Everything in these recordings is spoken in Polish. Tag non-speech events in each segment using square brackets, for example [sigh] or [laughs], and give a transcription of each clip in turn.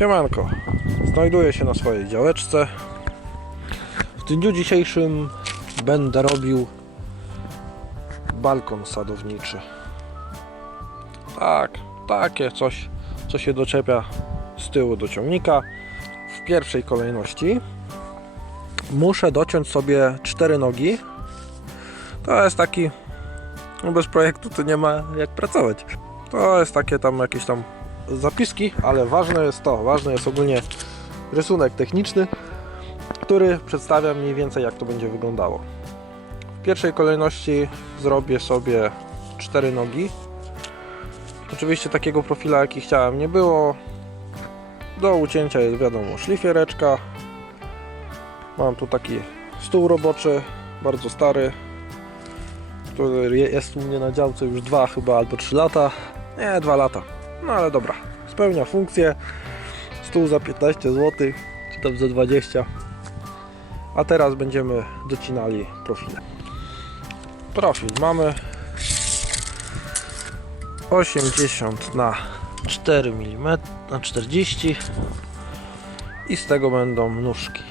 Siemanko, znajduję się na swojej działeczce. W dniu dzisiejszym będę robił balkon sadowniczy. Tak, takie coś, co się doczepia z tyłu do ciągnika. W pierwszej kolejności muszę dociąć sobie cztery nogi. To jest taki, no bez projektu to nie ma jak pracować. To jest takie tam jakieś tam zapiski, ale ważne jest to, ważny jest ogólnie rysunek techniczny, który przedstawia mniej więcej jak to będzie wyglądało. W pierwszej kolejności zrobię sobie cztery nogi. Oczywiście takiego profila jaki chciałem nie było. Do ucięcia jest wiadomo szlifiereczka. Mam tu taki stół roboczy, bardzo stary, który jest u mnie na działce już dwa chyba albo trzy lata. Nie, dwa lata. No ale dobra, spełnia funkcję. Stół za 15 zł, czy tam za 20. A teraz będziemy docinali profile. Profil mamy 80 na 4 mm, na 40 i z tego będą nóżki.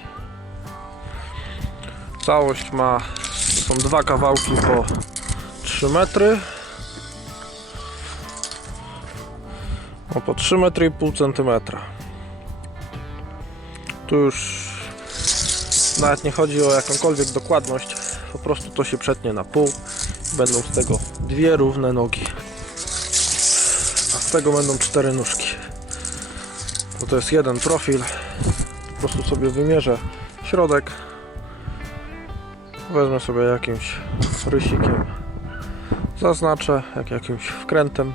Całość ma, to są dwa kawałki po 3 metry. No po 3,5 cm. Tu już nawet nie chodzi o jakąkolwiek dokładność, po prostu to się przetnie na pół. Będą z tego dwie równe nogi. A z tego będą cztery nóżki. Bo to jest jeden profil. Po prostu sobie wymierzę środek. Wezmę sobie jakimś rysikiem. Zaznaczę jak jakimś wkrętem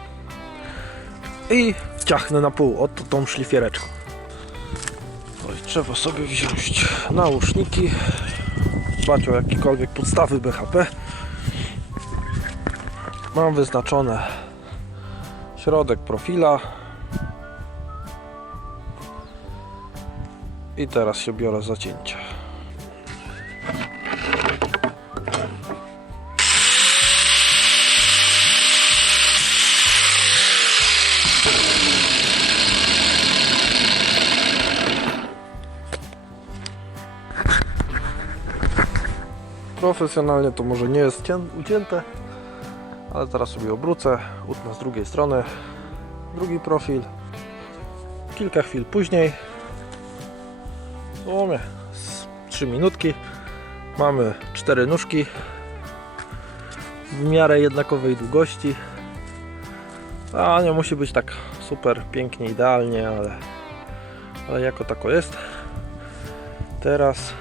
i ciachnę na pół od tą szlifiereczką. Trzeba sobie wziąć nauszniki, dbać o jakiekolwiek podstawy BHP. Mam wyznaczone środek profila. I teraz się biorę za cięcie. Profesjonalnie to może nie jest cię- ucięte, ale teraz sobie obrócę, utnę z drugiej strony drugi profil. Kilka chwil później, dosłownie z 3 minutki, mamy cztery nóżki w miarę jednakowej długości. A nie musi być tak super pięknie, idealnie, ale, ale jako tako jest. Teraz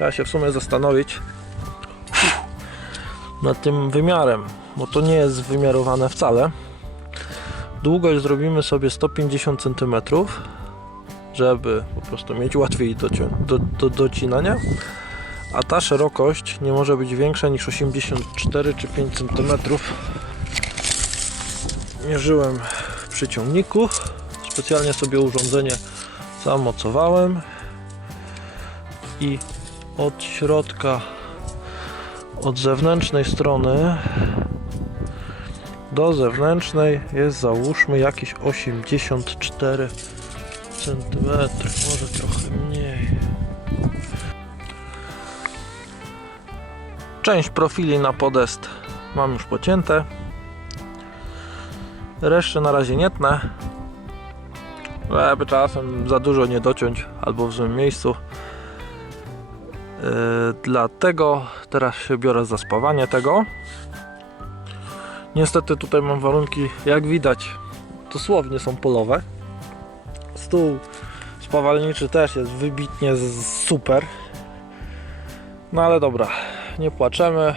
Trzeba się w sumie zastanowić nad tym wymiarem, bo to nie jest wymiarowane wcale. Długość zrobimy sobie 150 cm, żeby po prostu mieć łatwiej do, do, do docinania. A ta szerokość nie może być większa niż 84 czy 5 cm. Mierzyłem przy ciągniku. Specjalnie sobie urządzenie zamocowałem i od środka, od zewnętrznej strony do zewnętrznej jest załóżmy jakieś 84 cm, może trochę mniej. Część profili na podest mam już pocięte. Resztę na razie nie tnę, żeby czasem za dużo nie dociąć albo w złym miejscu. Yy, dlatego teraz się biorę za spawanie tego. Niestety tutaj mam warunki, jak widać, dosłownie są polowe. Stół spawalniczy też jest wybitnie super. No ale dobra, nie płaczemy.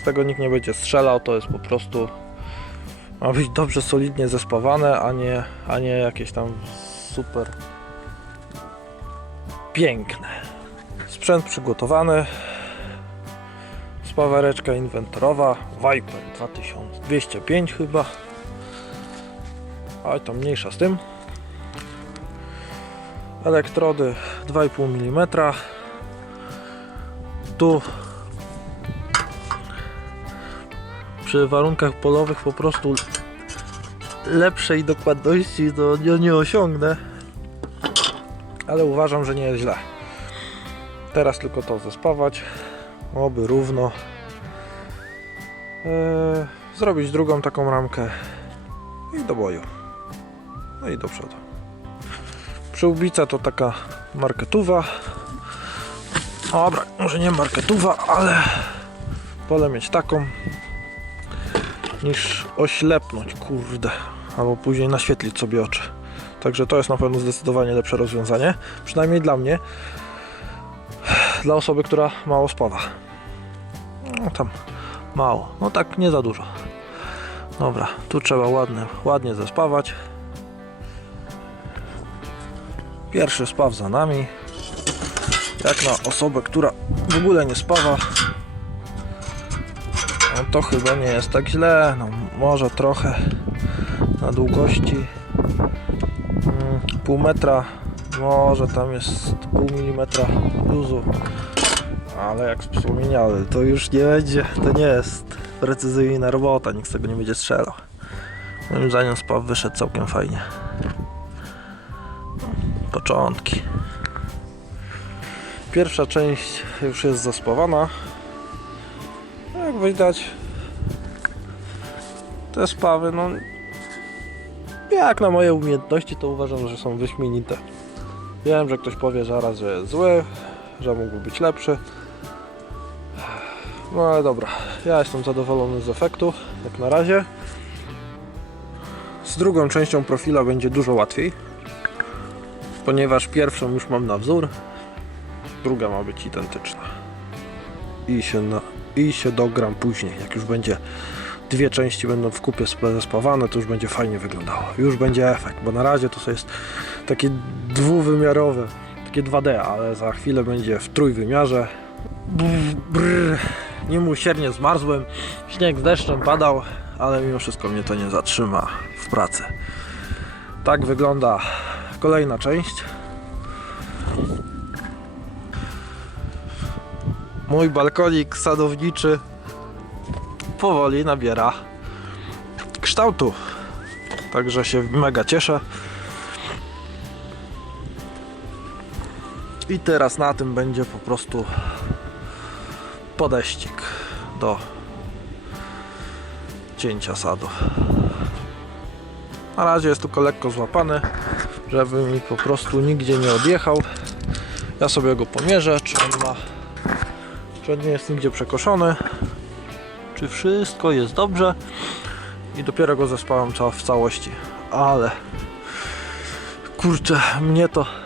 Z tego nikt nie będzie strzelał, to jest po prostu ma być dobrze solidnie zespawane, a nie, a nie jakieś tam super piękne. Sprzęt przygotowany. Spawareczka inwentorowa Viper 2205 chyba. Ale to mniejsza z tym. Elektrody 2,5 mm. Tu przy warunkach polowych po prostu lepszej dokładności to nie, nie osiągnę. Ale uważam, że nie jest źle. Teraz tylko to zespawać. Oby równo. Eee, zrobić drugą taką ramkę i do boju. No i do przodu. Przyłbica to taka marketuwa. Dobra, może nie marketuwa, ale wolę mieć taką niż oślepnąć, kurde, albo później naświetlić sobie oczy. Także to jest na pewno zdecydowanie lepsze rozwiązanie, przynajmniej dla mnie, dla osoby, która mało spawa. No tam mało, no tak nie za dużo. Dobra, tu trzeba ładnie, ładnie zespawać. Pierwszy spaw za nami. Jak na osobę, która w ogóle nie spawa, no to chyba nie jest tak źle. No, może trochę na długości mm, pół metra, może tam jest pół milimetra luzu. Ale jak wspomniałem, to już nie będzie, to nie jest precyzyjna robota, nikt z tego nie będzie strzelał. Moim zdaniem spaw wyszedł całkiem fajnie. No, Początki. Pierwsza część już jest zaspawana. Jak widać, te spawy, no jak na moje umiejętności, to uważam, że są wyśmienite. Wiem, że ktoś powie zaraz, że jest zły, że mógłby być lepszy. No ale dobra, ja jestem zadowolony z efektu, jak na razie. Z drugą częścią profila będzie dużo łatwiej, ponieważ pierwszą już mam na wzór, druga ma być identyczna. I się, na, i się dogram później, jak już będzie dwie części będą w kupie sp- zespawane, to już będzie fajnie wyglądało. Już będzie efekt, bo na razie to jest takie dwuwymiarowe, takie 2D, ale za chwilę będzie w trójwymiarze. Brr, brr. Niemiłosiernie zmarzłem, śnieg z deszczem padał, ale mimo wszystko mnie to nie zatrzyma w pracy. Tak wygląda kolejna część. Mój balkonik sadowniczy powoli nabiera kształtu. Także się mega cieszę. I teraz na tym będzie po prostu podeścik do cięcia sadu. Na razie jest tylko lekko złapany, żeby mi po prostu nigdzie nie odjechał. Ja sobie go pomierzę, czy on ma, czy on nie jest nigdzie przekoszony, czy wszystko jest dobrze i dopiero go zespałem w całości. Ale kurczę, mnie to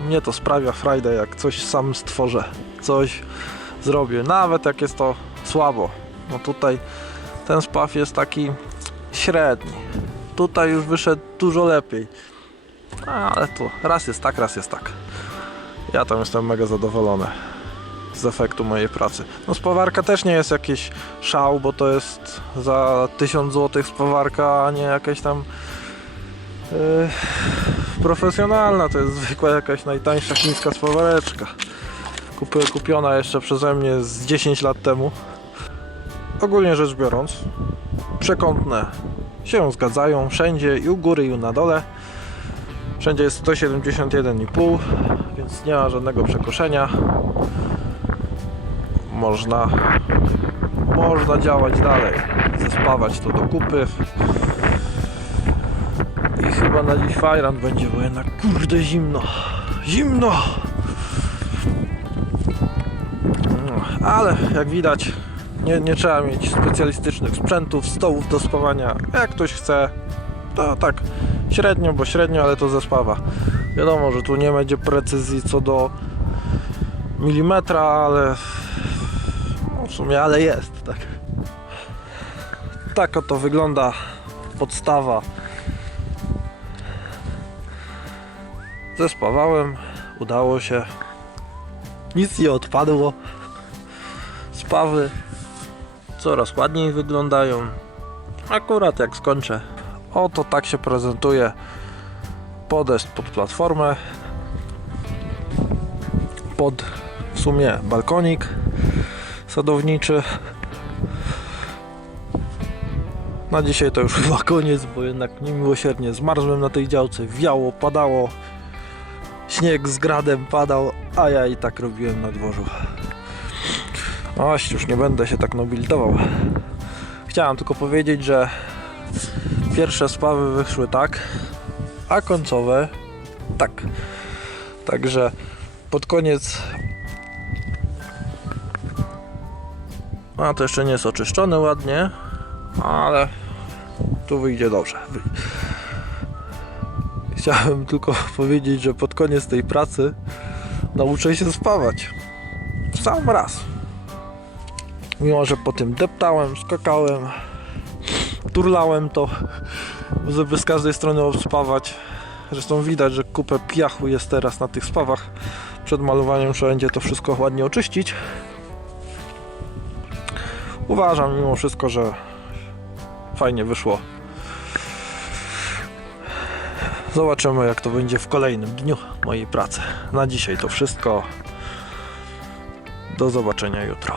mnie to sprawia frajdę, jak coś sam stworzę, coś zrobię, nawet jak jest to słabo. No tutaj ten spaw jest taki średni. Tutaj już wyszedł dużo lepiej. Ale tu raz jest tak, raz jest tak. Ja tam jestem mega zadowolony z efektu mojej pracy. No spawarka też nie jest jakiś szał, bo to jest za 1000 zł spawarka, a nie jakaś tam yy, profesjonalna. To jest zwykła jakaś najtańsza chińska spawareczka. Kupiona jeszcze przeze mnie z 10 lat temu. Ogólnie rzecz biorąc, przekątne się zgadzają wszędzie i u góry i na dole. Wszędzie jest 171,5, więc nie ma żadnego przekoszenia. Można można działać dalej, zespawać to do kupy. Chyba na dziś fajran będzie, bo jednak kurde zimno. Zimno! No, ale jak widać nie, nie trzeba mieć specjalistycznych sprzętów, stołów do spawania. Jak ktoś chce, to tak średnio, bo średnio, ale to zespawa. Wiadomo, że tu nie będzie precyzji co do milimetra, ale no w sumie, ale jest, tak. Tak oto wygląda podstawa. Zespawałem, udało się. Nic nie odpadło. Spawy coraz ładniej wyglądają. Akurat jak skończę. Oto tak się prezentuje podest pod platformę. Pod w sumie balkonik sadowniczy. Na dzisiaj to już [laughs] chyba koniec, bo jednak niemiłosiernie zmarzłem na tej działce. Wiało, padało, śnieg z gradem padał, a ja i tak robiłem na dworzu. Oś, już nie będę się tak nobilitował. Chciałem tylko powiedzieć, że pierwsze spawy wyszły tak, a końcowe tak. Także pod koniec. A to jeszcze nie jest oczyszczone ładnie, ale tu wyjdzie dobrze. Chciałem tylko [laughs] powiedzieć, że pod koniec tej pracy nauczę się spawać. W sam raz. Mimo, że po tym deptałem, skakałem, turlałem to, żeby z każdej strony obspawać. Zresztą widać, że kupę piachu jest teraz na tych spawach. Przed malowaniem trzeba będzie to wszystko ładnie oczyścić. Uważam mimo wszystko, że fajnie wyszło. Zobaczymy jak to będzie w kolejnym dniu mojej pracy. Na dzisiaj to wszystko. Do zobaczenia jutro.